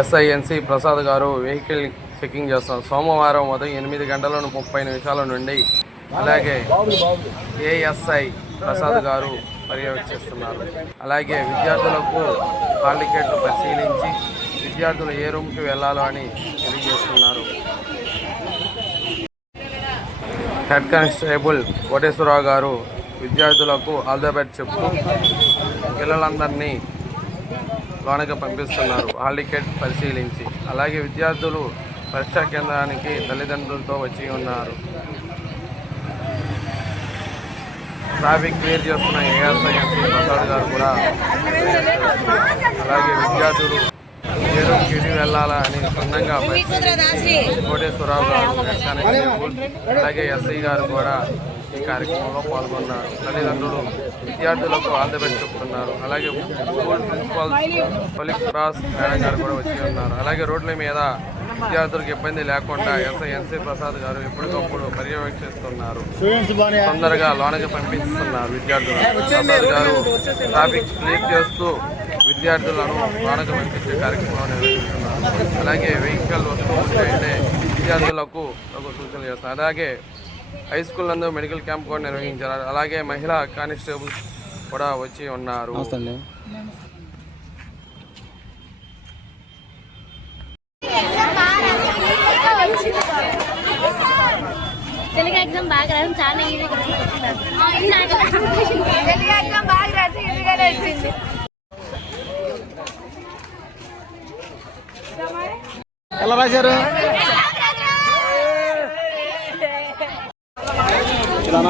ఎస్ఐఎన్సి ప్రసాద్ గారు vehicle checking చేస్తున్నారు. సోమవారం ఉదయం 8 గంటల 30 నిమిషాల నుండి అలాగే ఏఎస్ఐ ప్రసాద్ గారు పర్యవేక్షిస్తున్నారు. అలాగే విద్యార్థులకు హాల్ టికెట్లు పరిశీలించి విద్యార్థులు ఏ రూమ్కి వెళ్ళాలో అని తెలియజేస్తున్నారు. హెడ్ కానిస్టేబుల్ కోటేశ్వరరావు గారు విద్యార్థులకు ఆల్ ద బెస్ట్ చెప్తూ పిల్లలందరినీ లోనకి పంపిస్తున్నారు హాల్ టికెట్ పరిశీలించి. అలాగే విద్యార్థులు పరీక్షా కేంద్రానికి తల్లిదండ్రులతో వచ్చి ఉన్నారు. ట్రాఫిక్ క్లియర్ చేస్తున్న ఏఎస్ఐఎన్సి ప్రసాద్ గారు కూడా అలాగే విద్యార్థులు ఏ రూమ్కి వెళ్ళాలా అని క్షుణ్ణంగా కోటేశ్వరరావు గారు అలాగే ఎస్ఐ గారు కూడా ఈ కార్యక్రమంలో పాల్గొన్నారు. తల్లిదండ్రులు విద్యార్థులకు ఆల్ ది బెస్ట్ చెప్తున్నారు. అలాగే school principal police cross madam గారు కూడా వచ్చి ఉన్నారు. అలాగే రోడ్ల మీద విద్యార్థులకు ఇబ్బంది లేకుండా ఎస్ఐఎన్సి ప్రసాద్ గారు ఎప్పటికప్పుడు పర్యవేక్షిస్తున్నారు. తొందరగా లోనకి పంపిస్తున్నారు విద్యార్థులు. ప్రసాద్ గారు ట్రాఫిక్ క్లియర్ చేస్తూ విద్యార్థులను లోనకి పంపించే కార్యక్రమం నిర్వహిస్తున్నారు. అలాగే వెహికల్ వస్తూ అంటే విద్యార్థులకు ఒక సూచన చేస్తున్నారు. అలాగే హై స్కూల్ నందు మెడికల్ క్యాంప్ కూడా నిర్వహించారు. అలాగే మహిళా కానిస్టేబుల్స్ కూడా వచ్చి ఉన్నారు. తెలుగు ఎగ్జామ్ బాగా రాసి చాలా ఈజీగా ఎలా రాశారు? ఇలా